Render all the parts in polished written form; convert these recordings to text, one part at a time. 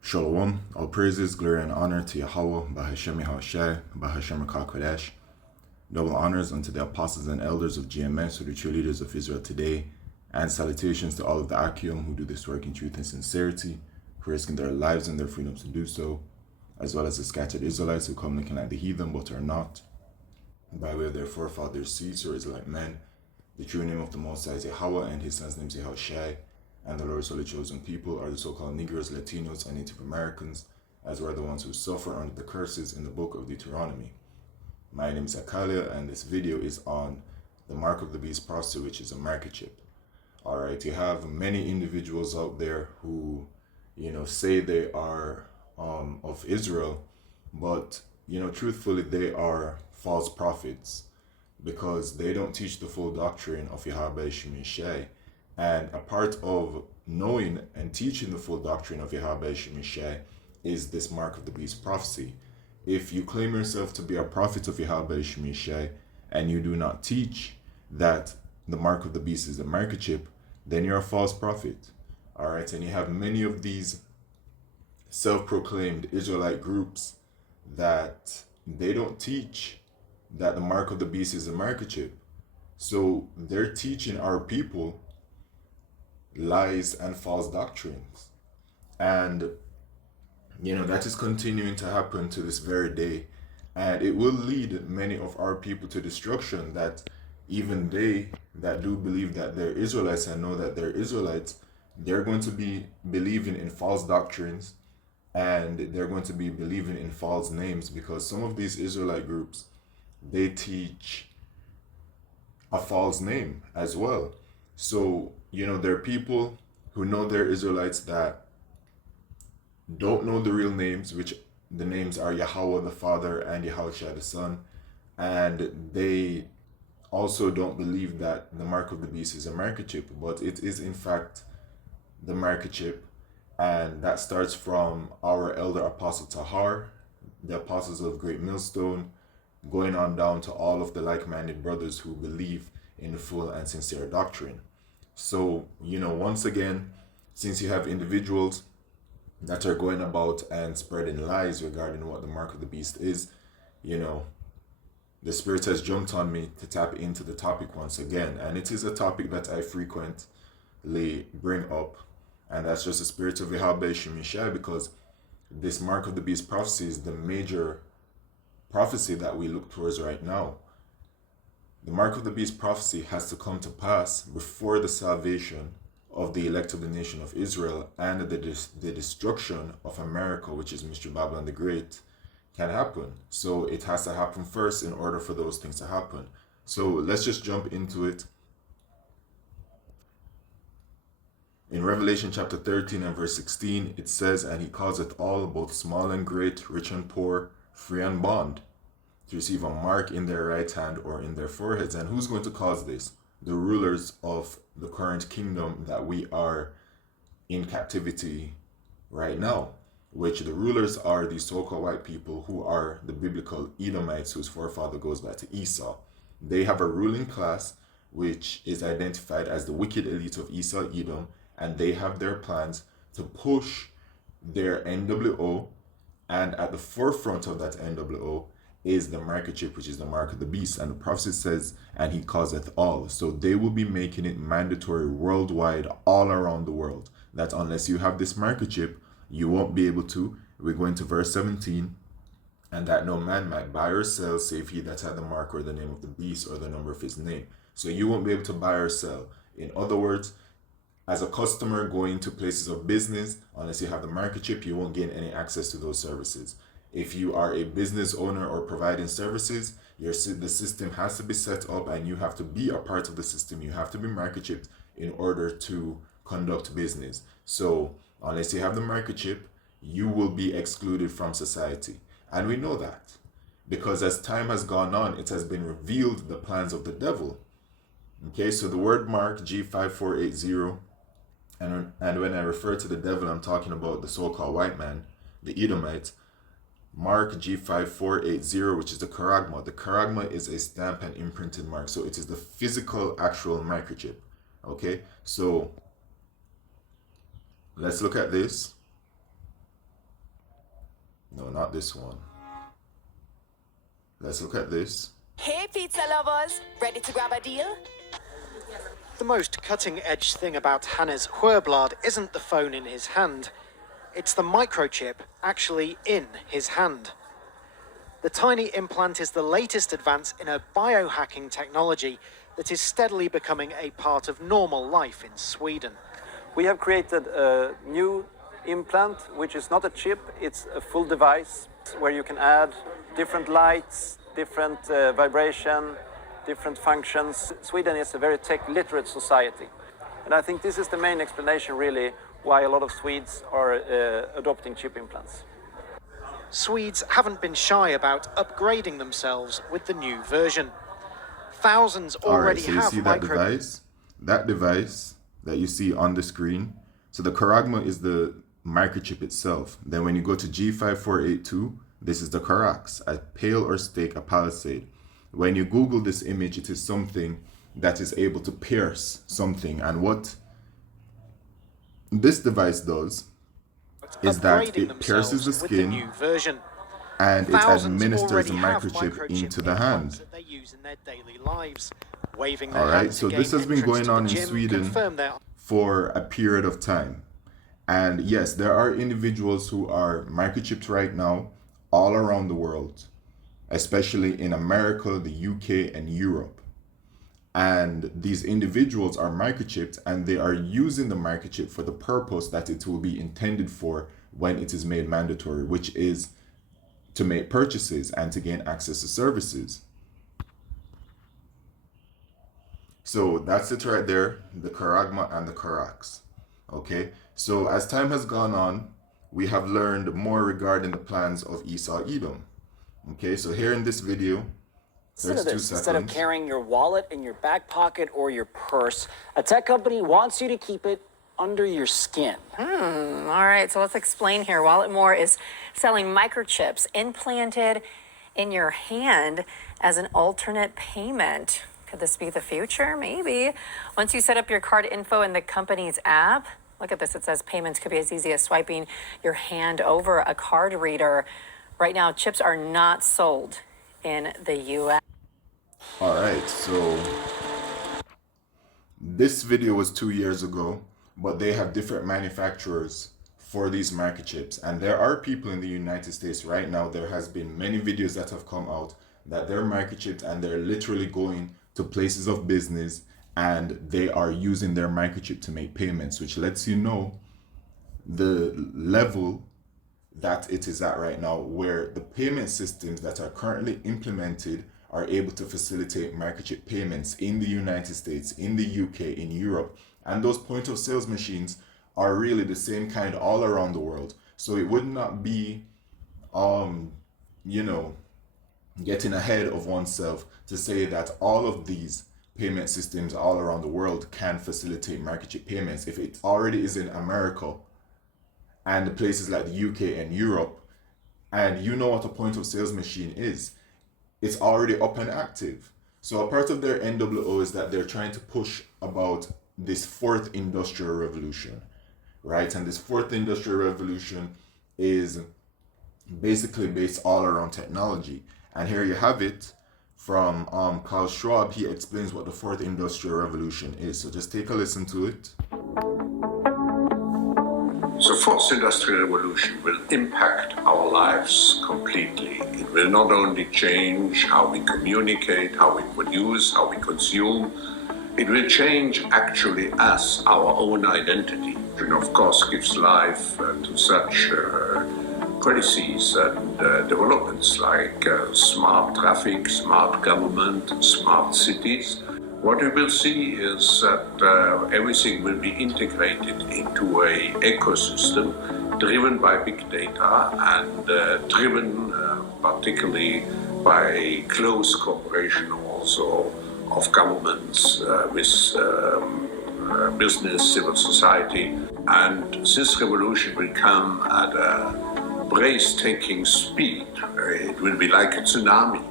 Shalom, all praises, glory, and honor to Yahweh, Bahashem Yahushai, Bahashem HaKadosh. Double honors unto the apostles and elders of GMS, who are the true leaders of Israel today, and salutations to all of the Akim who do this work in truth and sincerity, who risking their lives and their freedoms to do so, as well as the scattered Israelites who come looking like the heathen but are not, by way of their forefathers, seeds or Israelite men. The true name of the Most High is Yahweh, and his son's name is Yahushai, and the Lord's holy chosen people are the so-called Negroes, Latinos, and Native Americans, as were the ones who suffer under the curses in the book of Deuteronomy. My name is Akalia, and this video is on the mark of the beast prophecy, which is a microchip. Alright, you have many individuals out there who, say they are of Israel, but, truthfully, they are false prophets because they don't teach the full doctrine of Yahweh Shemishai. And a part of knowing and teaching the full doctrine of Yahweh Shemishai is this mark of the beast prophecy. If you claim yourself to be a prophet of Yahweh Shemishai and you do not teach that the mark of the beast is a microchip, then you're a false prophet. All right, and you have many of these self-proclaimed Israelite groups that they don't teach that the mark of the beast is a microchip. So they're teaching our people lies and false doctrines. And, that is continuing to happen to this very day. And it will lead many of our people to destruction, that even they that do believe that they're Israelites and know that they're Israelites, they're going to be believing in false doctrines, and they're going to be believing in false names, because some of these Israelite groups, they teach a false name as well. So, there are people who know they're Israelites that don't know the real names, which the names are Yahweh the Father and Yahushua the Son, and they also don't believe that the mark of the beast is a microchip, but it is in fact the microchip, and that starts from our elder apostle Tahar, the apostles of Great Millstone, going on down to all of the like-minded brothers who believe in the full and sincere doctrine. So, once again, since you have individuals that are going about and spreading lies regarding what the mark of the beast is, the Spirit has jumped on me to tap into the topic once again. And it is a topic that I frequently bring up. And that's just the spirit of Yahweh Shemishai, because this mark of the beast prophecy is the major prophecy that we look towards right now. The mark of the beast prophecy has to come to pass before the salvation of the elect of the nation of Israel and the destruction of America, which is Mr. Babylon the Great, can happen. So it has to happen first in order for those things to happen. So let's just jump into it. In Revelation chapter 13 and verse 16, it says, "And he causeth all, both small and great, rich and poor, free and bond, to receive a mark in their right hand or in their foreheads." And who's going to cause this? The rulers of the current kingdom that we are in captivity right now, which the rulers are the so-called white people who are the biblical Edomites, whose forefather goes back to Esau. They have a ruling class which is identified as the wicked elite of Esau, Edom, and they have their plans to push their NWO, and at the forefront of that NWO is the microchip, which is the mark of the beast. And the prophecy says, "And he causeth all." So they will be making it mandatory worldwide, all around the world, that unless you have this microchip, you won't be able to. We're going to verse 17. "And that no man might buy or sell, save he that had the mark or the name of the beast or the number of his name." So you won't be able to buy or sell. In other words, as a customer going to places of business, unless you have the microchip, you won't gain any access to those services. If you are a business owner or providing services, the system has to be set up and you have to be a part of the system. You have to be microchipped in order to conduct business. So unless you have the microchip, you will be excluded from society. And we know that because as time has gone on, it has been revealed the plans of the devil. Okay, so the word mark, G5480, and when I refer to the devil, I'm talking about the so-called white man, the Edomites. Mark G5480, which is the charagma. The charagma is a stamp and imprinted mark. So it is the physical, actual microchip. Okay, so let's look at this. No, not this one. Let's look at this. Hey pizza lovers, ready to grab a deal? The most cutting-edge thing about Hannes Huerblad isn't the phone in his hand. It's the microchip actually in his hand. The tiny implant is the latest advance in a biohacking technology that is steadily becoming a part of normal life in Sweden. We have created a new implant, which is not a chip, it's a full device where you can add different lights, different vibration, different functions. Sweden is a very tech-literate society. And I think this is the main explanation, really, why a lot of Swedes are adopting chip implants. Swedes haven't been shy about upgrading themselves with the new version. Thousands already so you have see that device? That device that you see on the screen. So the Caragma is the microchip itself. Then when you go to G5482, this is the Carax, a pale or stake, a palisade. When you Google this image, it is something that is able to pierce something. And what this device does is that it pierces the skin and it administers the microchip into the hand. Alright, so this has been going on in Sweden for a period of time. And yes, there are individuals who are microchipped right now all around the world, especially in America, the UK, and Europe. And these individuals are microchipped and they are using the microchip for the purpose that it will be intended for when it is made mandatory, which is to make purchases and to gain access to services. So that's it right there, the Caragma and the Carax. Okay, so as time has gone on, we have learned more regarding the plans of Esau Edom. Okay, so here in this video, Instead of carrying your wallet in your back pocket or your purse, a tech company wants you to keep it under your skin. All right, so let's explain here. Wallet More is selling microchips implanted in your hand as an alternate payment. Could this be the future? Maybe. Once you set up your card info in the company's app, look at this, it says payments could be as easy as swiping your hand over a card reader. Right now, chips are not sold in the U.S. All right, so this video was 2 years ago, but they have different manufacturers for these microchips. And there are people in the United States right now, there has been many videos that have come out that they're microchipped and they're literally going to places of business and they are using their microchip to make payments, which lets you know the level that it is at right now, where the payment systems that are currently implemented are able to facilitate microchip payments in the United States, in the UK, in Europe. And those point of sales machines are really the same kind all around the world. So it would not be, getting ahead of oneself to say that all of these payment systems all around the world can facilitate microchip payments. If it already is in America and the places like the UK and Europe, and you know what a point of sales machine is, it's already up and active. So a part of their NWO is that they're trying to push about this fourth industrial revolution, right? And this fourth industrial revolution is basically based all around technology. And here you have it from Carl Schwab. He explains what the fourth industrial revolution is. So just take a listen to it. The fourth industrial revolution will impact our lives completely. It will not only change how we communicate, how we produce, how we consume, it will change actually us, our own identity, and of course gives life to such policies and developments like smart traffic, smart government, smart cities. What we will see is that everything will be integrated into an ecosystem driven by big data and driven particularly by close cooperation also of governments with business, civil society. And this revolution will come at a breathtaking speed. It will be like a tsunami.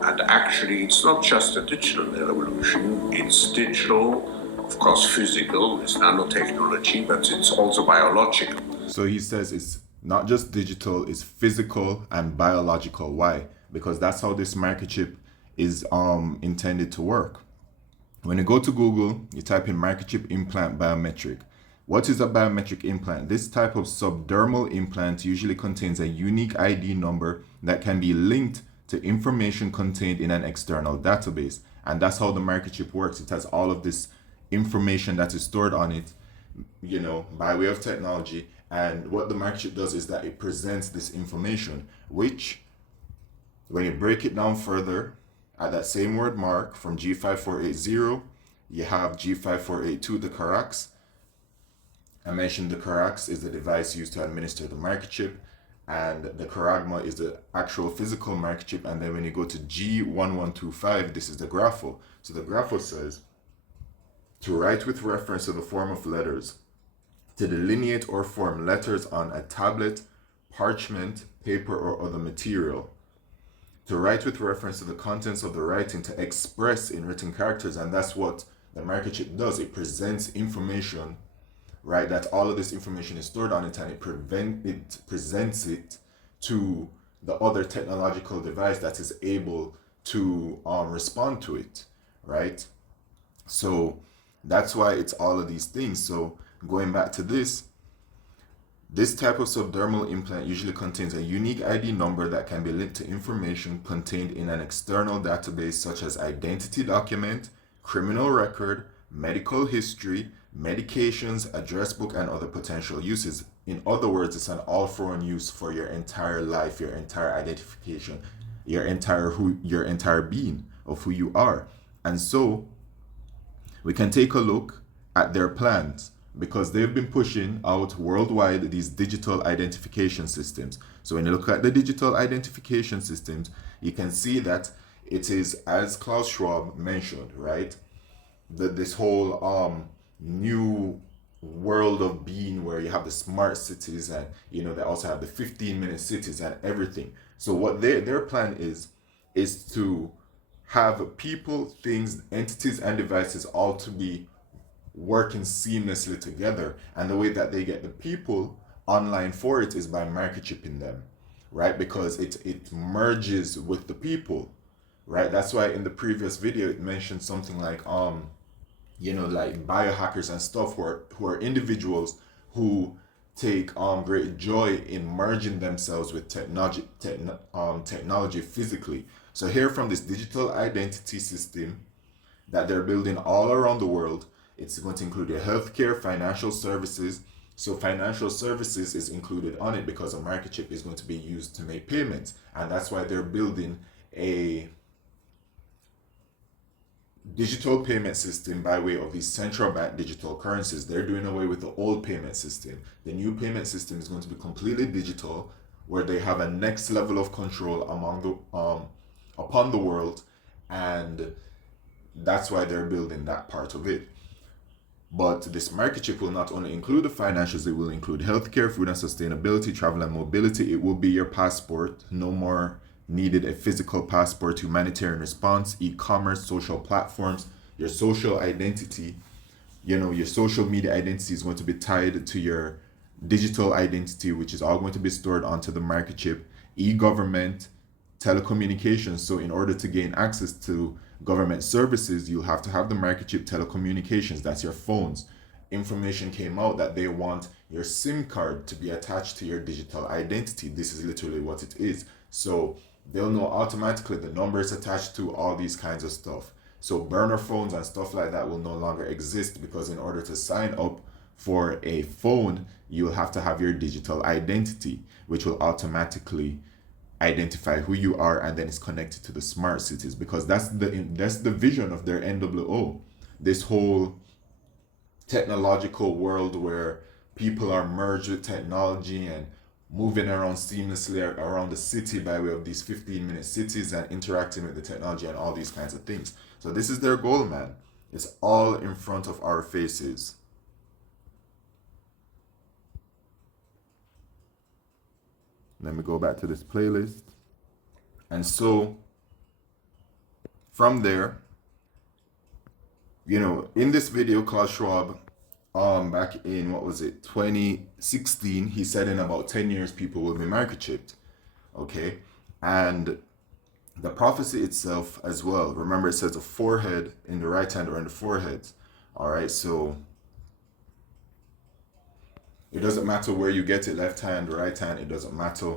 And actually, it's not just a digital revolution, it's digital, of course physical, it's nanotechnology, but it's also biological. So he says it's not just digital, is physical and biological. Why? Because that's how this microchip is intended to work. When you go to Google, you type in microchip implant biometric. What is a biometric implant? This type of subdermal implant usually contains a unique ID number that can be linked to information contained in an external database. And that's how the microchip works. It has all of this information that is stored on it, you know, by way of technology. And what the microchip does is that it presents this information, which, when you break it down further, at that same word mark from G5480, you have G5482, the Corax. I mentioned the Corax is the device used to administer the microchip, and the Charagma is the actual physical microchip. And then when you go to G1125, this is the Grapho. So the Grapho says, to write with reference to the form of letters, to delineate or form letters on a tablet, parchment, paper, or other material. To write with reference to the contents of the writing, to express in written characters. And that's what the microchip does. It presents information, right? That all of this information is stored on it, and it presents it to the other technological device that is able to respond to it, right? So that's why it's all of these things. So going back to this type of subdermal implant usually contains a unique ID number that can be linked to information contained in an external database such as identity document, criminal record, medical history, medications, address book, and other potential uses. In other words, it's an all-for-one use for your entire life, your entire identification, your entire being of who you are. And so we can take a look at their plans, because they've been pushing out worldwide these digital identification systems. So when you look at the digital identification systems, you can see that it is, as Klaus Schwab mentioned, right? This whole new world of being, where you have the smart cities, and you know they also have the 15-minute cities and everything. So what their plan is to have people, things, entities, and devices all to be working seamlessly together. And the way that they get the people online for it is by microchipping them, right? Because it merges with the people, right? That's why in the previous video it mentioned something like you know, like biohackers and stuff, who are individuals who take great joy in merging themselves with technology physically. So here, from this digital identity system that they're building all around the world, it's going to include your healthcare, financial services. So financial services is included on it because a microchip is going to be used to make payments. And that's why they're building a digital payment system by way of these central bank digital currencies. They're doing away with the old payment system. The new payment system is going to be completely digital, where they have a next level of control upon the world. And that's why they're building that part of it. But this microchip will not only include the financials, it will include healthcare, food and sustainability, travel and mobility. It will be your passport. No more needed a physical passport. Humanitarian response, e-commerce, social platforms, your social identity. You know, your social media identity is going to be tied to your digital identity, which is all going to be stored onto the microchip. E-government, telecommunications. So in order to gain access to government services, you'll have to have the microchip. Telecommunications, that's your phones. Information came out that they want your SIM card to be attached to your digital identity. This is literally what it is. So they'll know automatically the numbers attached to all these kinds of stuff. So burner phones and stuff like that will no longer exist, because in order to sign up for a phone, you'll have to have your digital identity, which will automatically identify who you are, and then it's connected to the smart cities, because that's the vision of their NWO. This whole technological world where people are merged with technology and moving around seamlessly around the city by way of these 15-minute cities and interacting with the technology and all these kinds of things. So this is their goal, man. It's all in front of our faces. Let me go back to this playlist. And so from there, you know, in this video, Klaus Schwab back in, what was it, 2016, he said in about 10 years people will be microchipped. Okay, and the prophecy itself as well, remember it says a forehead in the right hand or in the forehead. All right, so it doesn't matter where you get it, left hand, right hand, it doesn't matter.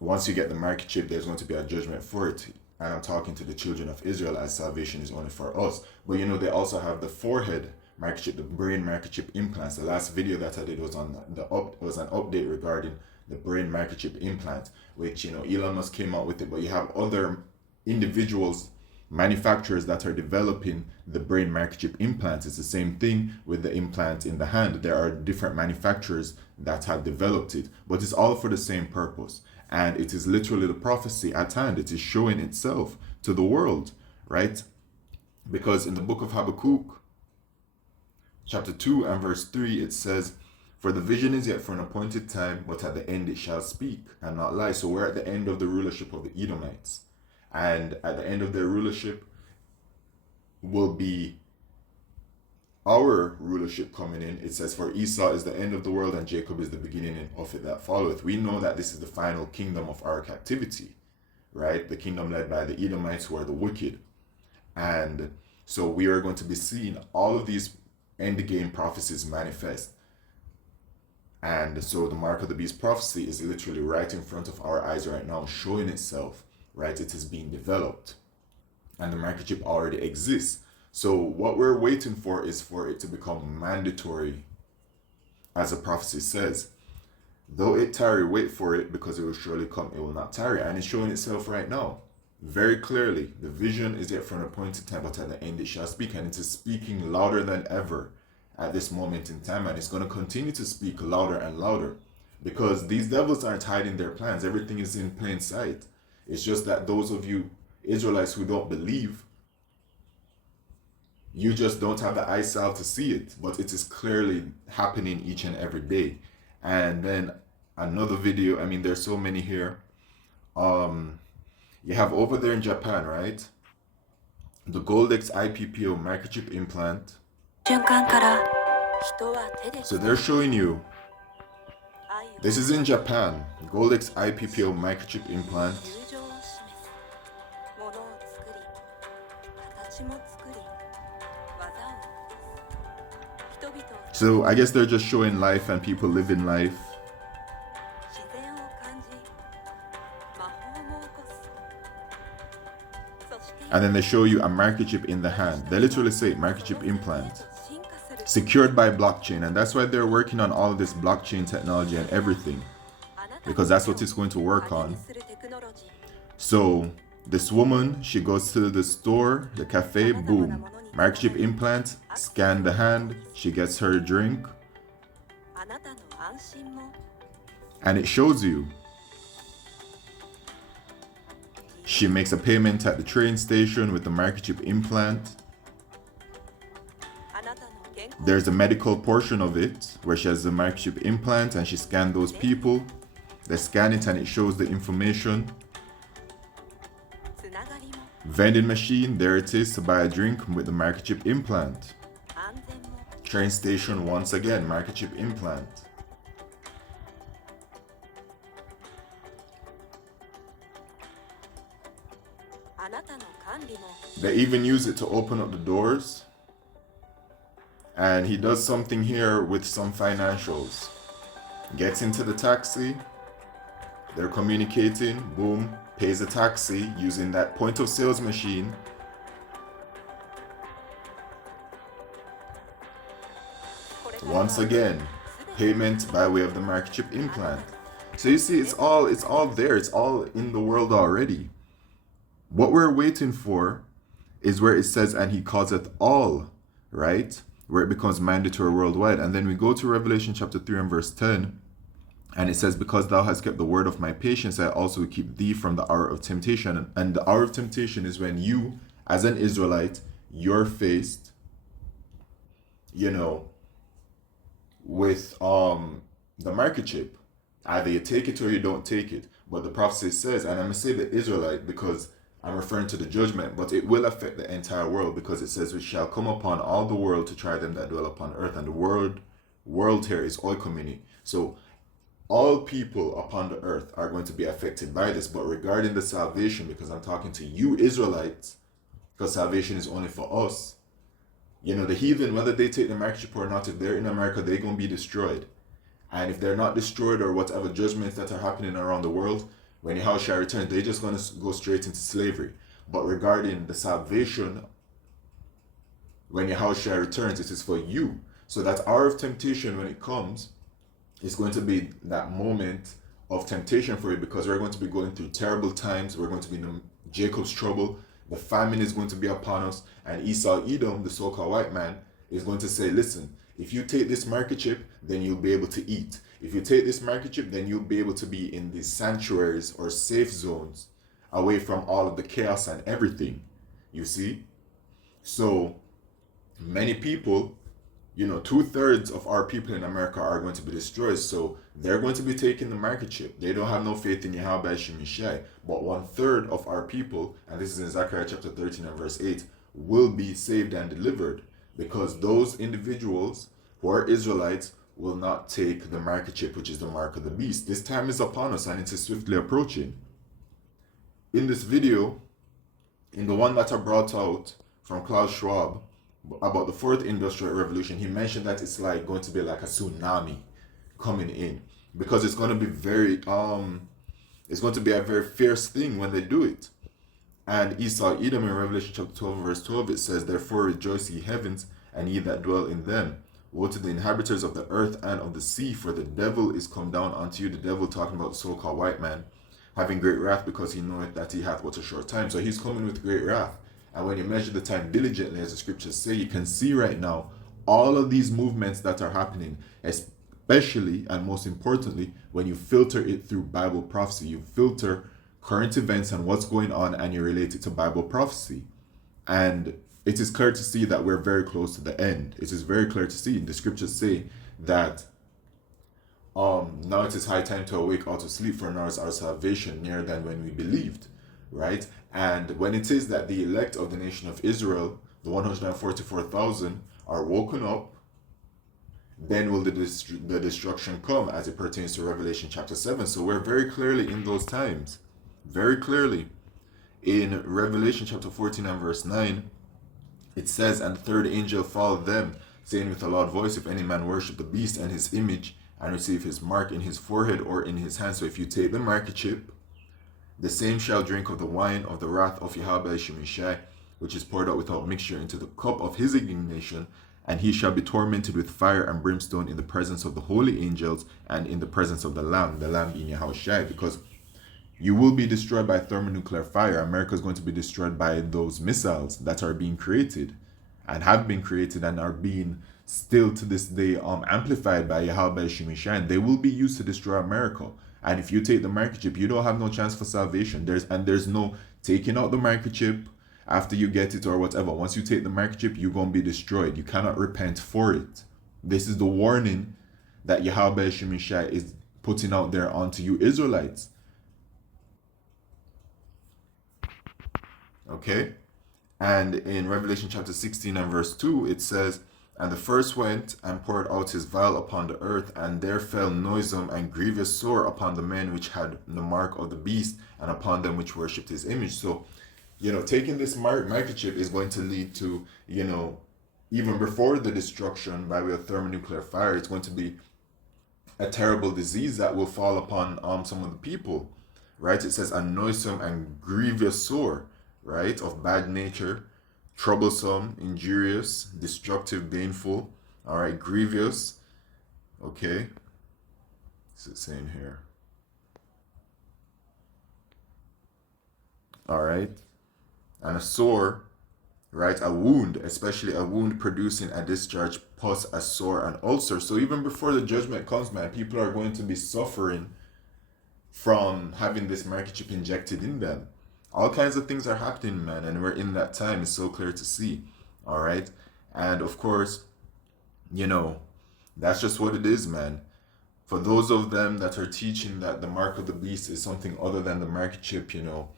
Once you get the microchip, there's going to be a judgment for it. And I'm talking to the children of Israel, as salvation is only for us. But you know, they also have the forehead microchip, the brain microchip implants. The last video that I did was on was an update regarding the brain microchip implant, which, you know, Elon Musk came out with it. But you have other individuals, manufacturers that are developing the brain microchip implants. It's the same thing with the implant in the hand. There are different manufacturers that have developed it, but it's all for the same purpose. And it is literally the prophecy at hand. It is showing itself to the world, right? Because in the book of Habakkuk, chapter 2 and verse 3, it says, "For the vision is yet for an appointed time, but at the end it shall speak and not lie." So we're at the end of the rulership of the Edomites. And at the end of their rulership will be our rulership coming in. It says, "For Esau is the end of the world, and Jacob is the beginning of it that followeth." We know that this is the final kingdom of our captivity, right? The kingdom led by the Edomites, who are the wicked. And so we are going to be seeing all of these end game prophecies manifest. And so the mark of the beast prophecy is literally right in front of our eyes right now, showing itself, right? It is being developed. And the microchip already exists. So what we're waiting for is for it to become mandatory, as the prophecy says. "Though it tarry, wait for it, because it will surely come, it will not tarry." And it's showing itself right now, very clearly. The vision is yet for an appointed time, but at the end it shall speak. And it is speaking louder than ever at this moment in time. And it's going to continue to speak louder and louder, because these devils aren't hiding their plans. Everything is in plain sight. It's just that those of you Israelites who don't believe, you just don't have the eyesight to see it, but it is clearly happening each and every day. And then another video, I mean, there's so many here. You have over there in Japan, right? The Goldex IPPO microchip implant. So they're showing you, this is in Japan, Goldex IPPO microchip implant. So I guess they're just showing life and people living life. And then they show you a microchip in the hand. They literally say microchip implant, secured by blockchain. And that's why they're working on all of this blockchain technology and everything, because that's what it's going to work on. So this woman, she goes to the store, the cafe, boom, microchip implant, scan the hand, she gets her drink, and it shows you. She makes a payment at the train station with the microchip implant. There's a medical portion of it where she has the microchip implant and she scanned those people. They scan it and it shows the information. Vending machine, there it is to buy a drink with the microchip implant. Train station, once again, microchip implant. They even use it to open up the doors. And he does something here with some financials. Gets into the taxi. They're communicating, boom, pays the taxi using that point of sales machine. Once again, payment by way of the microchip implant. So you see, it's all there. It's all in the world already. What we're waiting for is where it says, "And he causeth all," right? Where it becomes mandatory worldwide. And then we go to Revelation chapter 3 and verse 10. And it says, "Because thou hast kept the word of my patience, I also keep thee from the hour of temptation." And the hour of temptation is when you, as an Israelite, you're faced, with the microchip. Either you take it or you don't take it. But the prophecy says, and I'm going to say the Israelite because I'm referring to the judgment, but it will affect the entire world, because it says, "Which shall come upon all the world to try them that dwell upon earth." And the world here is oikoumene. So all people upon the earth are going to be affected by this. But regarding the salvation, because I'm talking to you Israelites, because salvation is only for us, the heathen, whether they take the microchip or not, if they're in America, they're going to be destroyed. And if they're not destroyed, or whatever judgments that are happening around the world, when Yahushua returns, they're just going to go straight into slavery. But regarding the salvation, when Yahushua returns, it is for you. So that hour of temptation, when it comes, is going to be that moment of temptation for you, because we're going to be going through terrible times. We're going to be in Jacob's trouble. The famine is going to be upon us. And Esau Edom, the so-called white man, is going to say, "Listen, if you take this microchip, then you'll be able to eat. If you take this microchip, then you'll be able to be in these sanctuaries or safe zones, away from all of the chaos and everything." You see? So many people, 2/3 of our people in America are going to be destroyed. So they're going to be taking the microchip. They don't have no faith in Yahweh Shemishai. But 1/3 of our people, and this is in Zechariah chapter 13 and verse 8, will be saved and delivered, because those individuals who are Israelites will not take the microchip, which is the mark of the beast. This time is upon us, and it is swiftly approaching. In this video, in the one that I brought out from Klaus Schwab about the fourth industrial revolution, he mentioned that it's like going to be like a tsunami coming in, because it's going to be it's going to be a very fierce thing when they do it. And Esau Edom, in Revelation chapter 12 verse 12, it says, "Therefore rejoice, ye heavens, and ye that dwell in them. Woe to the inhabitants of the earth and of the sea, for the devil is come down unto you." The devil talking about the so-called white man, "having great wrath, because he knoweth that he hath but a short time." So he's coming with great wrath. And when you measure the time diligently, as the scriptures say, you can see right now all of these movements that are happening, especially and most importantly, when you filter it through Bible prophecy. You filter current events and what's going on, and you relate it to Bible prophecy. And it is clear to see that we're very close to the end. It is very clear to see. The scriptures say that now it is high time to awake out of sleep, for now is our salvation nearer than when we believed, right? And when it says that the elect of the nation of Israel, the 144,000, are woken up, then will the destruction come, as it pertains to Revelation chapter 7. So we're very clearly in those times. Very clearly. In Revelation chapter 14 and verse 9, it says, "And the third angel followed them, saying with a loud voice, If any man worship the beast and his image, and receive his mark in his forehead or in his hand." So if you take the microchip, the same shall drink of the wine of the wrath of Yahweh Shemishai, which is poured out without mixture into the cup of his indignation, and he shall be tormented with fire and brimstone in the presence of the holy angels and in the presence of the Lamb being Yahushai. Because you will be destroyed by thermonuclear fire. America is going to be destroyed by those missiles that are being created and have been created and are being still to this day amplified by Yahweh Shemishai, and they will be used to destroy America. And if you take the microchip, you don't have no chance for salvation. There's no taking out the microchip after you get it or whatever. Once you take the microchip, you're going to be destroyed. You cannot repent for it. This is the warning that Yahweh Shemishai is putting out there onto you Israelites. Okay? And in Revelation chapter 16 and verse 2, it says, "And the first went and poured out his vial upon the earth, and there fell noisome and grievous sore upon the men which had the mark of the beast, and upon them which worshipped his image." So, taking this microchip is going to lead to, even before the destruction by way of thermonuclear fire, it's going to be a terrible disease that will fall upon some of the people, right? It says, "A noisome and grievous sore," right, of bad nature, troublesome, injurious, destructive, baneful. All right, grievous. Okay, what's it saying here? All right, and a sore, right, a wound, especially a wound producing a discharge, pus, a sore, an ulcer. So even before the judgment comes, man, people are going to be suffering from having this microchip injected in them. All kinds of things are happening, man, and we're in that time. It's so clear to see. All right, and of course, that's just what it is, man. For those of them that are teaching that the mark of the beast is something other than the microchip,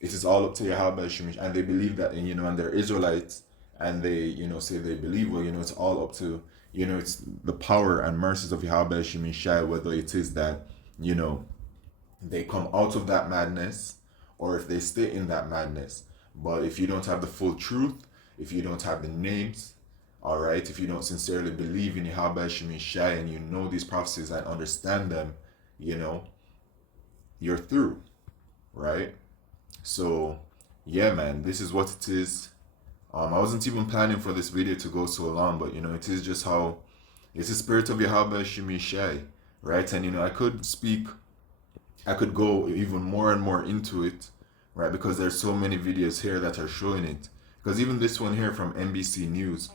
it is all up to Yahweh Shemish, and they believe that, you know, and they're Israelites, and they, you know, say they believe, well, you know, it's all up to, you know, it's the power and mercies of Yahweh Shemishai, whether it is that, you know, they come out of that madness, or if they stay in that madness. But if you don't have the full truth, if you don't have the names, all right, if you don't sincerely believe in Yahweh Shemishai, and you know these prophecies and understand them, you know, you're through, right? So yeah, man, this is what it is. I wasn't even planning for this video to go so long, but you know, it is just how it's the spirit of Yahweh Shemishai, right? And you know, I could go even more and more into it, right? Because there's so many videos here that are showing it. Because even this one here from NBC News,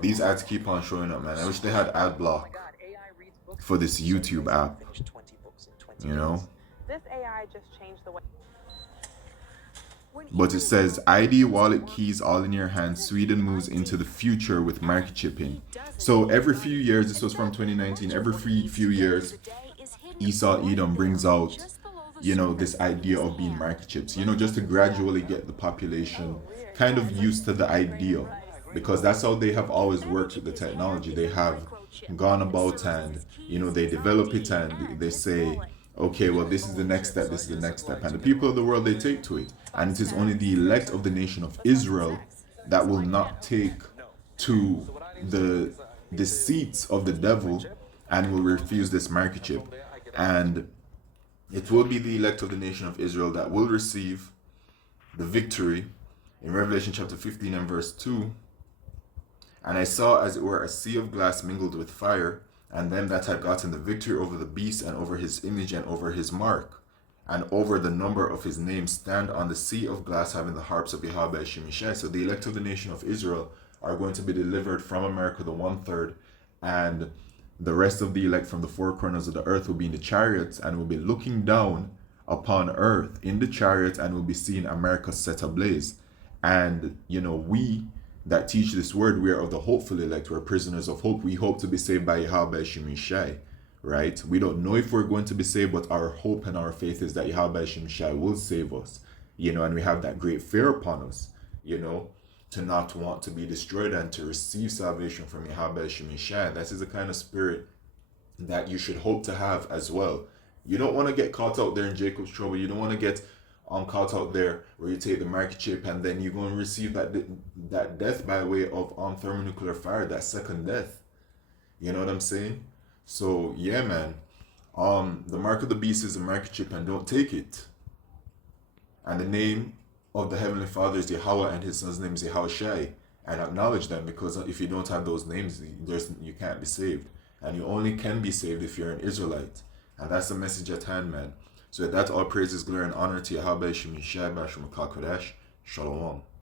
these ads keep on showing up, man. I wish they had ad block for this YouTube app, you know? This AI just changed the way. But it says ID, wallet, keys, all in your hands. Sweden moves into the future with microchipping. So every few years, this was from 2019, every few years, Esau Edom brings out, you know, this idea of being microchips, you know, just to gradually get the population kind of used to the idea, because that's how they have always worked with the technology. They have gone about and, you know, they develop it and they say, okay, well, this is the next step, this is the next step. And the people of the world, they take to it. And it is only the elect of the nation of Israel that will not take to the deceits of the devil and will refuse this microchip. And it will be the elect of the nation of Israel that will receive the victory. In Revelation chapter 15 and verse 2, and I saw as it were a sea of glass mingled with fire, and them that had gotten the victory over the beast and over his image and over his mark and over the number of his name stand on the sea of glass, having the harps of Yahweh Shemishai. So the elect of the nation of Israel are going to be delivered from America, the 1/3, and the rest of the elect from the four corners of the earth will be in the chariots and will be looking down upon earth in the chariots, and will be seeing America set ablaze. And you know, we that teach this word, we are of the hopeful elect, we're prisoners of hope. We hope to be saved by Yahweh Shemishai, right? We don't know if we're going to be saved, but our hope and our faith is that Yahweh Shemishai will save us, you know, and we have that great fear upon us, you know, to not want to be destroyed and to receive salvation from Yahweh Shemishai. That is the kind of spirit that you should hope to have as well. You don't want to get caught out there in Jacob's trouble. You don't want to get caught out there where you take the microchip and then you're going to receive that death by way of thermonuclear fire, that second death. You know what I'm saying? So yeah, man, the mark of the beast is a microchip, and don't take it. And the name of the Heavenly Father is Yahweh, and his son's name is Yahushai, and acknowledge them, because if you don't have those names, you can't be saved, and you only can be saved if you're an Israelite. And that's the message at hand, man. So that all praises, glory, and honor to Yahweh Shemishai Bashar Kodesh. Shalom.